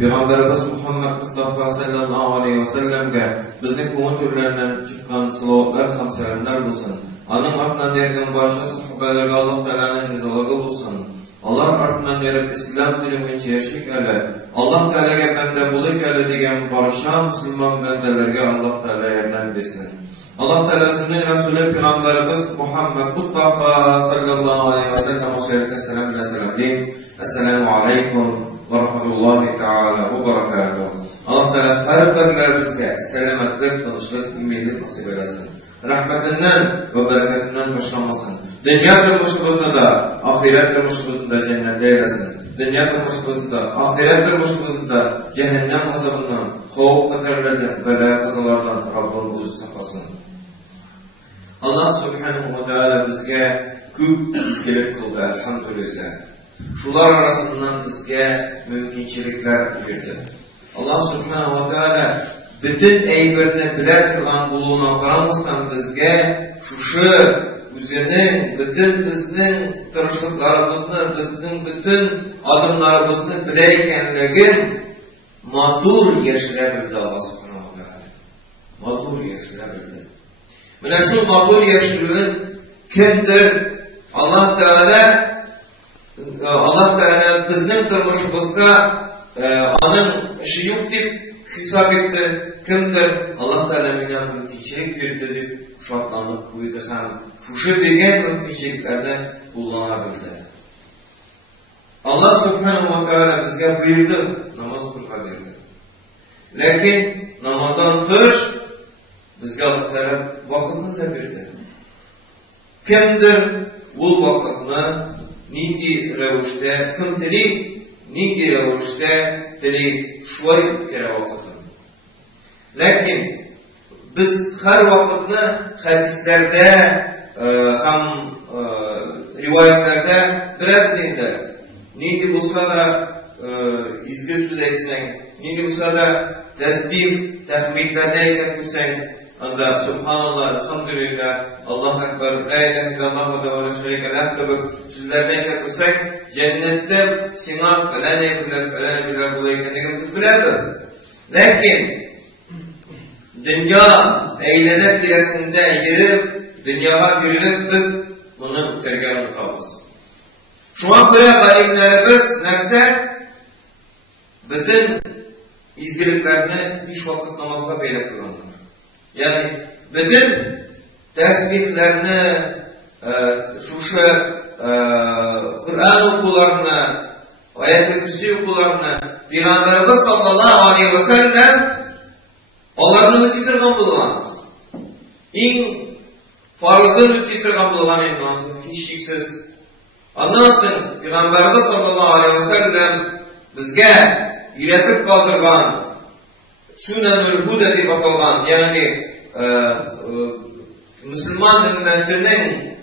Peygamberimiz Muhammed Mustafa sallallahu aleyhi ve sellem'ge bizning ko'ngil turlaridan chiqqan salovatlar ham salamlar bo'lsin. Onun артынан bergan barcha sahobalarga Alloh taolaning rizoligi bo'lsin. Allah артынан berib islom dini bo'yicha yashashga, Alloh taolaga banda bo'lishga degan barcha musulmon bandalarga Alloh taolo yordam bersin. Allah Teala'sının Resulü Peygamberimiz Muhammed Mustafa sallallahu aleyhi ve sellem şerifine selam ile selamlayın. Esselamu aleyküm ve rahmetullahi teala ve berekatuhu. Allah Teala her birlerimizde selametlik, tanışlık, ümidlik nasip eylesin. Rahmetinden ve bereketinden taşlanmasın. Dünya turmuşumuzda da, ahiret turmuşumuzda da cennette eylesin. Dünya turmuşumuzda, ahiret turmuşumuzda da cehennem azabından, kovuk kaderlerden, bela kazalardan Rabbim bizi saklasın. Allah subhanahu wa ta'ala bizge ko'p izgilik qildi, elhamdülillah. Şular arasından bizge mümkinçilikler berdi. Allah subhanahu wa ta'ala bütün eybirini bile turgan buluğuna qaramasdan bizge şuşu o'zining bütün bizning tirishliqlarimizni, bizning bütün adımlarimizni bile ekanligin matur yashirib berdi Allah subhanahu wa ta'ala. Matur yashirib berdi. Mana shu matur yashiruv kimdir? Allah Teala bizning turmushimizga onun ishi yo'q deb hisob etdi. Kimdir? Allah Teala menga mumkinchilik berdi deb shodlanib qo'ydi ham. Shu degan mumkinchiliklarni qo'llana bildi. Allah subhanahu wa ta'ala bizga buyurdi, namoz o'qishga berdi. Lekin namozdan tush bizga Allah Teala vaqtini da berdi. Kimdir bu vaqtni nindi ravishda, kim tili nindi ravishda tili shulay kerak vaqtni. Lekin biz har vaqtni hadislarda ham rivoyatlarda bilamiz endi. Nindi bo'lsa da izgi so'z aytsang, nindi bo'lsa da tasbih, tahmidlarni aytib tursang, anda subhanallah, alhamdulillah, Allohu akbar, la ilaha illalloh va la sharika lah kabi so'zlarni aytib tursak, jannatda singor falana bilan bo'layotganligini biz bilamiz. Lekin dünya eğlenip giresinde girip, dünyaya girilip biz bunu tergen unutamiz. Şu an böyle galimlerimiz nefse bütün izgiliklerini hiç vakit namazla beylep kullanırlar. Yani bütün tesbihlerini, şu Kur'an okularını, ayet-i kürsi okularını Peygamberimiz sallallahu aleyhi ve sellem onlarını ötütürgen bulgan. En farzın ötütürgen bulgan endansın, hiç şeksiz. Anlansın, Peygamberimiz sallallahu aleyhi ve sellem bizge iletip kaldırgan, Sünenül Huda deyip atalgan, yani Müslüman ümmetinin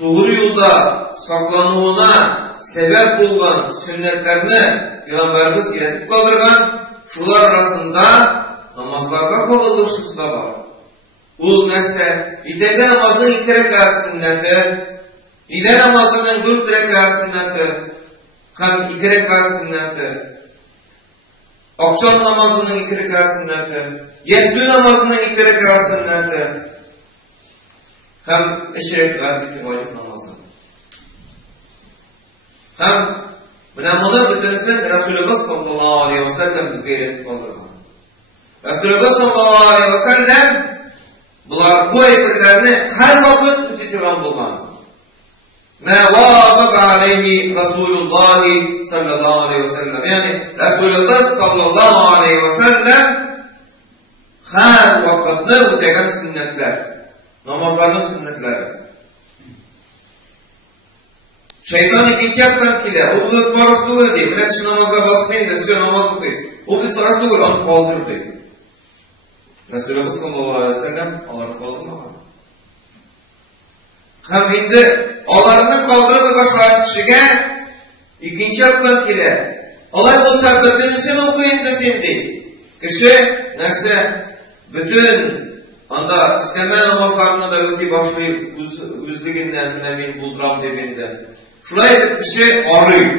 doğru yolda saklanığına sebep bulgan sünnetlerini Peygamberimiz iletip kaldırgan, şular arasında namazlarda kılınışısı da var. Bu neyse, İtenge namazının 2 rekat sünneti, İle namazının 4 rekat sünneti, hem 2 rekat sünneti, akşam namazının 2 rekat sünneti, yetü namazının 2 rekat sünneti, hem 3 rekat vacip namazı. Hem bunu bütünsün Resulullah sallallahu aleyhi ve sellem bizge iletip kaldırgan. Resulullah sallallahu aleyhi ve sellem bu emirlerini her vakit tütüren bulgan. Ma vâfab aleyhi Resulullah sallallahu aleyhi ve sellem. Yani Resulullah sallallahu aleyhi ve sellem her vakitini ötegen sünnetler. Namazlarının sünnetleri. Şeytan ikinci yaptan kile. O bir farz değil diye. Bile kişi namazda basmayın da size namaz okuyun. O bir farz değil. Onu kaldırdı. Resulullah sallallahu aleyhi ve sellem Allah'ını kaldırmadı. Hem şimdi Allah'ını kaldırıp başlayan kişiye ikinci yaptan kile. Allah bu sebebini sen okuyun da şimdi. Kişi neyse bütün anda isteme namazlarına da öte başlayıp üzlüğünden emin bulduram deminde. Şuraya kişi arıyor.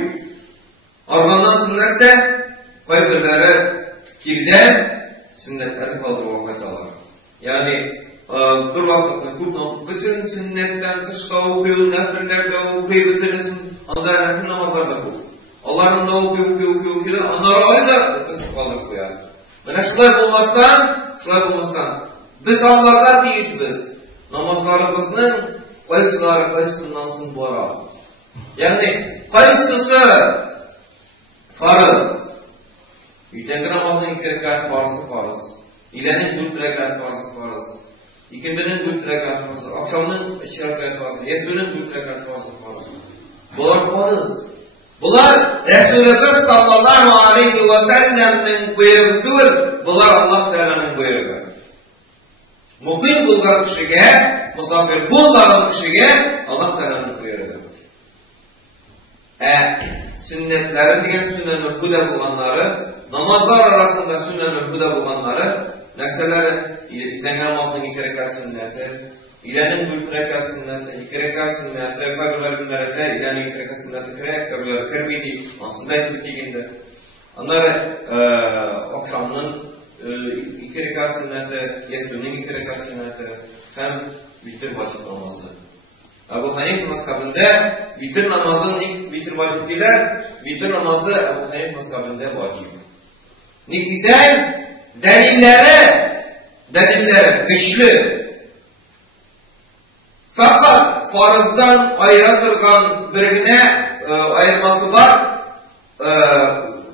Argandan sınırsa Kayberlere kirden sünnetleri kaldırıp kaytalar. Yani bir vakitte bütün sünnetten dışta okuyor, nefillerde okuyor, bitirirsin. Anda nefil namazlarda okuyor. Allah'ın da okuyor. Onları ayrı da bütün kaldırıp koyar. Bana şulay bulmasdan. Biz Allah'da değişiz. Namazlarımızın kayısından sonra. Yani kayısısı farz. Yüzdengi namazın 2 rekat farz. İlenin 4 rekat farz. İkindinin 4 rekat farz. Akşamının 2 rekat farz. Yesbinin 4 rekat farz. Bunlar farz. Bunlar Resulullah sallallahu aleyhi ve sellem'in buyruğudur. Bunlar Allah Teala'nın buyruğu. Mukim bulgan kişiye, musafir bulmagan kişiye Allah Teala'nın buyruğudur. Sünnetlerin diyen sünnet-ül huda bulganları, namazlar arasında sünnet-ül huda bulganları, nesneleri, izlengen namazın 2 rekat sünneti, İlenin 4 rekat sünneti, 2 rekat sünneti, kabirler günlerinde İlenin 2 rekat sünneti kirek, kabirler kırmıydı, aslında etmediğinde. Onları akşamının 2 rekat sünneti, yesbinin 2 rekat sünneti, hem vitir vacip namazı. Ebu Hanif mezhebinde vitir namazın vitir vacip değiller, vitir namazı Ebu Hanif mezhebinde vacip. Ne güzel delilleri güçlü. Fakat farzdan ayrıtılgan birine ayırması var.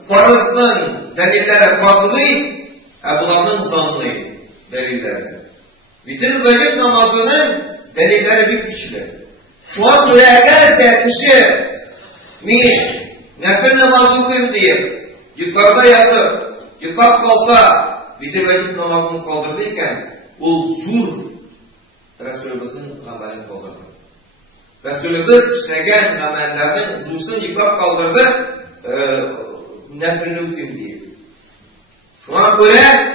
Farzın delilleri farklı, bunların zanlı delilleri. Vitir vacip namazının delilleri bir kişidir. Şu an göre eğer de kişi nefil namazı okuyayım diye yukarıda yatıp yıkap kalsa vitir vacip namazını kaldırdıyken o zur Resulümüzün amelini kaldırdı. Resulümüz işlegen amellerden zursun yıkap kaldırdı nefilini okuyayım diye. Şu an göre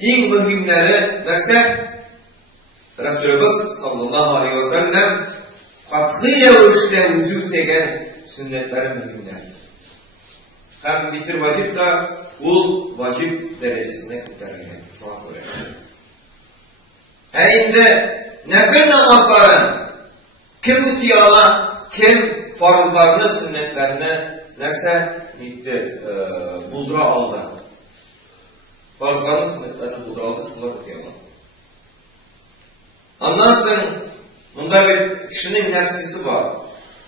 en mühimleri mesela Resulümüz sallallahu aleyhi ve sellem katıyla ölçüde vücut eden sünnetleri mühimlerdir. Hem vitir vacip da bu vacip derecesine götürülür. Şu an göre. Şimdi nefil namazların kim utiyala, kim farzlarını, sünnetlerini neyse buldura aldı. Farzlarını, sünnetlerini buldura aldı, şunlar utiyala. Ondan sonra bunda bir kişinin nefsisi var.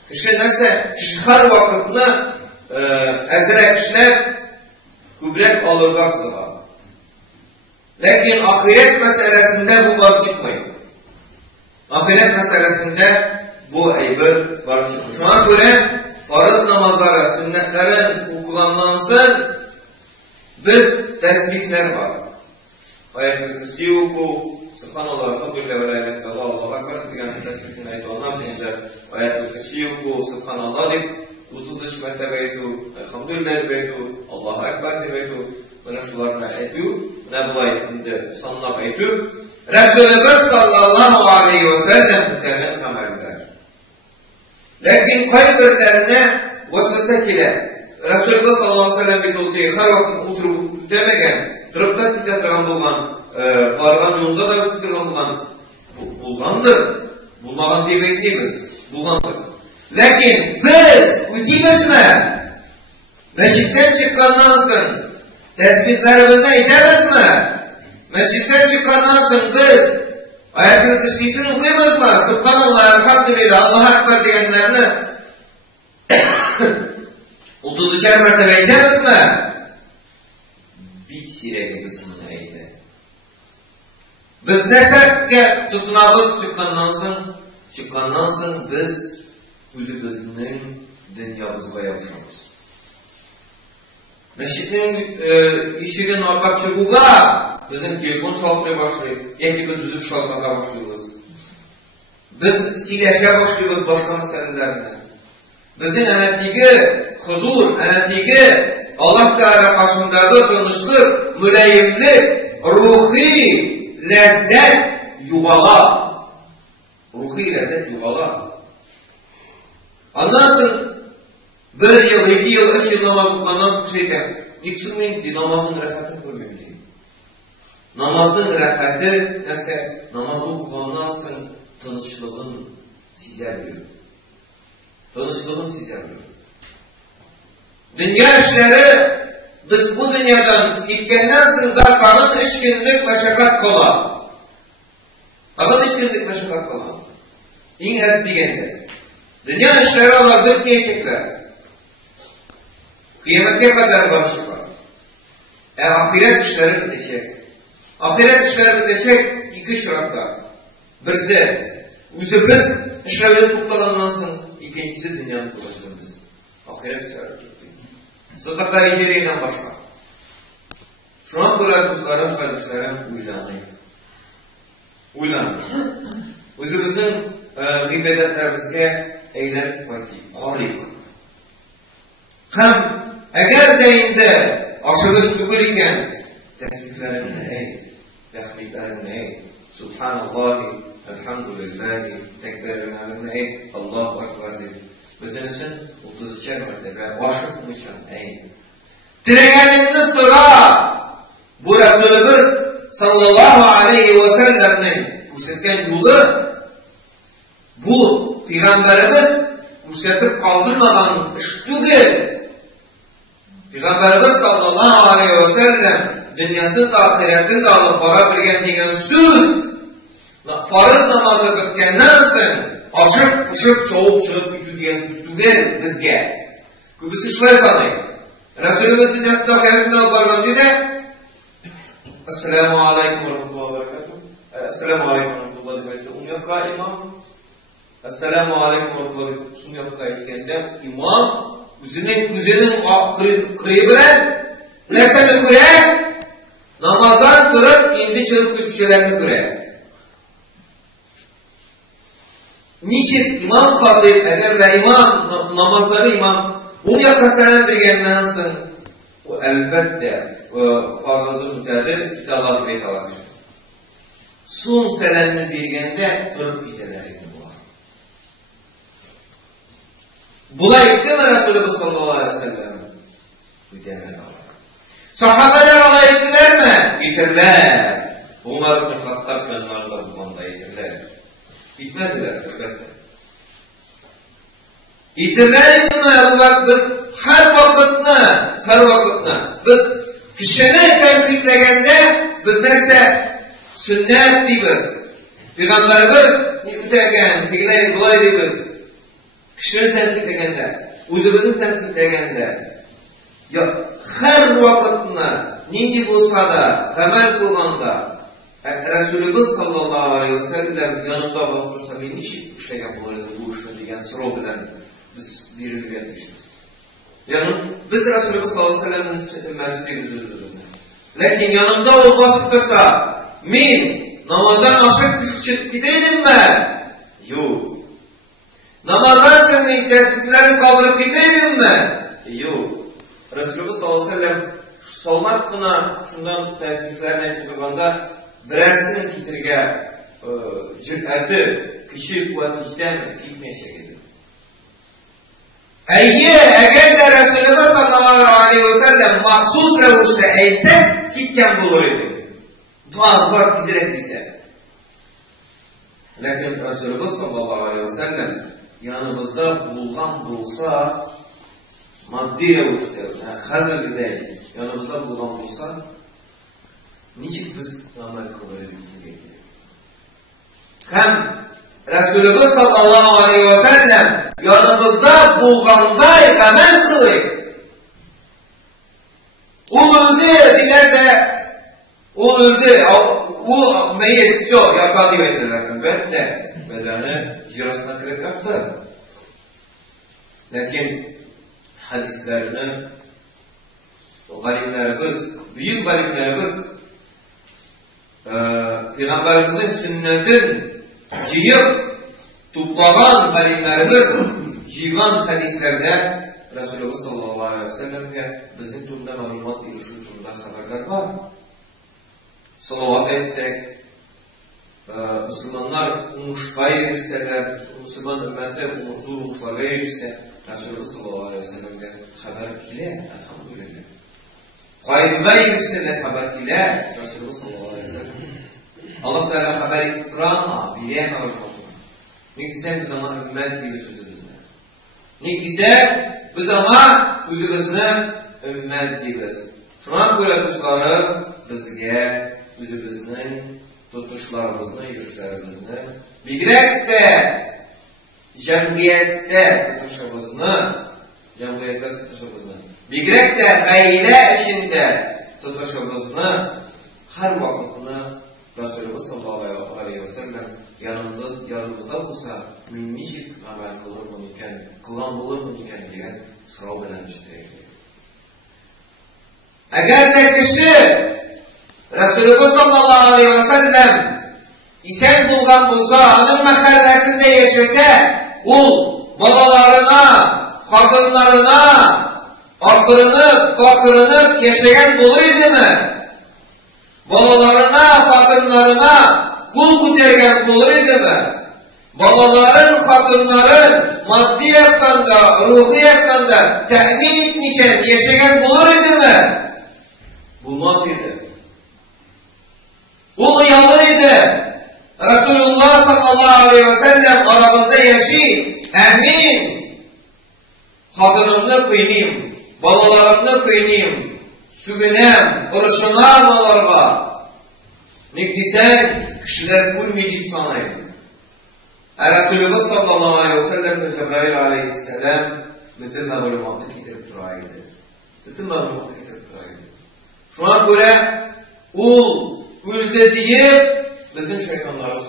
Kişi neyse, kişi her vakitini ezerek işlep, kübrek alırlar kızılar. Lakin ahiret meselesinde bu var çıkmayın. Ahiret meselesinde bu aybı var çıkmayın. Şuna göre farz namazları, sünnetlerin okulanlansın, bir tesbihler var. Ayet-ül Kürsi'yi oku, Subhanallah, Elhamdülillah ve la ilahe illallah, Allahu Ekber diyen tesbihine ait ondan sonra Ayet-ül Kürsi'yi oku, Subhanallah deyip 33 mertebe ediyor, Elhamdülillah ediyor, Allahu Ekber ediyor, buna şularına ediyor, ne bulayı sanına ediyor. Resulullah sallallahu aleyhi ve sellem muhtemelen ameller. Lakin kaybırlarına vasıfsak ile Resulullah sallallahu aleyhi ve sellem bir dolduğu her vakit oturup demegen, tırıpta titretren bulgan, vargan yolunda da titretren bulgandır. Bulmagan diye bekleyiz. Bulgandır. Lakin biz uydayız mı? Meşitten çıkandan sonra tesbihlerimize edemez mi? Meşitten çıkandan sonra biz Ayet-ül Kürsi'sini okuyamaz mı? Subhanallah, Elhamdülillah, Allahu Ekber diyenlerini 33'er mertebe edemez mi? Bir sireni kısmını eydi. Biz desek ki tutunabız çıkandan sonra biz özümüzün dünyamızga yapışamız. Meşritin işigin arkap çıkığa bizim telefon çalmaya başlayıp, yani biz üzüm çalmaya başlıyoruz. Biz sileşe başlıyoruz başka meselelerine. Bizim enetliği huzur, enetliği Allah Teala karşındaki tanışlık, müleyimlik, ruhi lezzet yuvala. Ruhi lezzet yuvala. Ondan sonra 1 yıl, 2 yıl, 3 yıl namaz kılgandan sonra şey der. Niksin men namazın rəxətini koymayayım deyim. Namazın rəxəti nəsə namazı kılgandan sonra tanışlığın sizə biliyor. Tanışlığın sizə biliyor. Dünya işleri biz bu dünyadan gitgenden sonra kalan 3 günlük meşakkat kala. Kalan 3 günlük meşakkat kala. En az degende. Dünya işleri onlar bitmeyecekler. Kıyamete kadar başlayacaklar. Ahiret işleri bitecek. Ahiret işleri bitecek 2 şartla. Birisi, biz işleri toplagandan sonra ikincisi dünyanın kılacağını biz. Ahiret işleri gitti. Sadaka icriyeden başka. Şu an böyle dostlarım, kardeşlerim uylanayım. Uylanayım. Özümüzün gıybedetlerimizge eğlenip qarayıq. Hem eğer deyinde aşırı tugul iken tesbihlerin ne? Tehmidlerin ne? Subhanallah, elhamdülillahi, tekbirlerin ne? Allahu Ekber dedi. Bütünüsün 33'er mertebe aşıkmışım ey. Dilegenlikli sıra bu Resulümüz sallallahu aleyhi ve sellem'in kursetken yolu bu Peygamberimiz kursetip kaldırmadan iş değil. Peygamberimiz sallallahu aleyhi ve sellem dünyasını da ahiretini de alıp para bilgen degen söz farız namazı bitkenden sonra aşık pışık çoğup çıkıp gidiyor diyen söz değil bizge. Kübüsü şöyle sanayım. Resulümüz dünyasında ahiretini alıp bargan diye de Esselamu Aleyküm ve Rahmetullahi ve Berekatuhu. Esselamu Aleyküm ve Rahmetullahi ve Berekatuhu. Umyakka imam. Esselamu Aleyküm ve Rahmetullahi ve Berekatuhu. Umyakka ikende imam üzerinin kırığı bilen nesini küre namazdan kırıp indi çıkıp bütçelerini küre. Niçin imam kaldıyıp eğer de imam namazdaki imam umyakka selam bilgenden sonra o elbette farzı mütedir kitalar beyt alır. Son selamını bilgende kırıp gideleri bu. Bula gitti mi Resulü sallallahu aleyhi ve sellem? Gitemedi. Sahabeler alay ettiler mi? Gitirler. Umar bin Hattab yanlarında bu konuda gitirler. Gitmediler elbette. Gitirler idi mi? Bu vakit her vakitne biz kişini tenkitlegende biz neyse sünnet deyimiz. Peygamberimiz ötegen, tigleyin bulay deyimiz. Kişini tenkitlegende, özümüzü tenkitlegende her vakitne nindi bulsa da, temel kılganda Resulümüz sallallahu aleyhi ve sellem yanında bakırsa ben niçin işlegen bulaydı bu işini degen sıra bilen biz bir ülket işimiz. Yani biz Resulümüz sallallahu aleyhi ve sellem'in ümmeti değiliz. Lakin yanımda olması kırsa min namazdan aşık çıkıp gideydim mi? Yok. Namazdan senin tesbihlerini kaldırıp gideydim mi? Yok. Resulümüz sallallahu aleyhi ve sellem solmak kına şundan tesbihlerini tutuganda birersinin kitirge cür'eti kişi kuvvetlikten gitmeyecek idi. Eğer de Resulümüz sallallahu aleyhi ve sellem mahsus revuşta eğitsek gitken bulur idi. Var gizlet ise. Lakin Resulümüz sallallahu aleyhi ve sellem yanımızda bulgan bulsa maddi revuşta, hazır değil, yanımızda bulgan bulsa niçin biz amel kılırız? Hem Resulümüz sallallahu aleyhi ve sellem yanımızda bulganda amel kılır. Ol öldü, diler de ol öldü, o meyyet yok, yatağı diyendiler. Elbette bedeni jirasına kırıp yaktı. Lakin hadislerini galimlerimiz, büyük galimlerimiz Peygamberimizin sünnetin ciyip toplagan galimlerimiz civan hadislerde Resulullah sallallahu aleyhi ve sellem'e bizim turda malumat ilişki turda haberler var. Salavat etsek, Müslümanlar umuşkaya erişseler, Müslüman ümmeti zor umuşlara erişse, Resulullah sallallahu aleyhi ve sellem'e haber kile, elhamdülillah. Kaybıma yürüsene haber kile, Resulullah sallallahu aleyhi ve sellem. Allah Teala haber ettirə ama, biləyəm olmalı. Nikdisək biz ama ümmət deyir sözümüzdə. Nikdisək biz ama özümüzün ümmət deyir. Şuna göre dostlarım, bizge, özümüzün tutuşlarımızı, yürüyüşlerimizi, bilgrek de cemiyette tutuşumuzunu, bilgrek de aile işinde tutuşumuzunu her vakitini Resulullah sallallahu aleyhi ve sellem yanımızda olsa niçin amel kılır mı iken, kılan bulur mu iken diye sırav bilenmiştir. Eğer de kişi Resulullah sallallahu aleyhi ve sellem isen bulgan bulsa, onun mahallesinde yaşasa, ul balalarına, kadınlarına, akırınıp, bakırınıp yaşayan bulur idi mi? Balalarına, kadınlarına kul kutergen bulur idi mi? Balaların, kadınların maddi yaktan da, ruhi yaktan da temin etmeyken yaşayan bulur idi mi? Bulmaz idi. Bu uyanır idi. Resulullah sallallahu aleyhi ve sellem aramızda yaşayıp, emin, kadınımını kıynayım, balalarımını kıynayım, sügünem, ırışınam olarga. Nikdisen, kişiler kurmeyip sanayım. Resulullah sallallahu aleyhi ve sellem ve Cebrail aleyhisselam bütün mağlumatını getirip duraydı. Bütün mağlumatını getirip duraydı. Şuna göre, ul, öldü deyip, bizim şeytanlarımız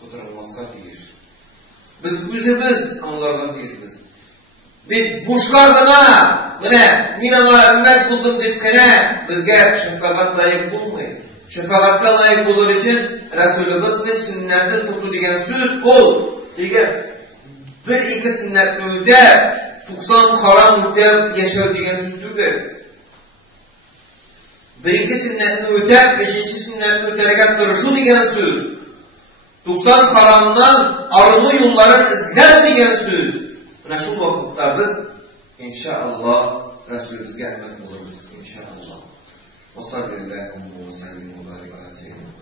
kutranılmazsa deyir. Biz özümüz onlardan deyiriz. Bir boşlardına, min ama ümmet buldum deyip bizge şefaat layık bulmayın. Şefaatle layık bulur için Resulümüzün sünneti tuttu diyen söz ol. Diye bir-iki sünnetini öde, 90 haram öde yaşar diyen sözdür. Bir-iki sünnetini öde, 5. sünnetini öderken duruşu diyen söz. 90 haramdan arını yolların izler diyen söz. Şu vakitte biz inşallah Resulümüzge ümmet buluruz. İnşallah. Ve sallallahu aleyhi ve sellem ve barik ala seyyidina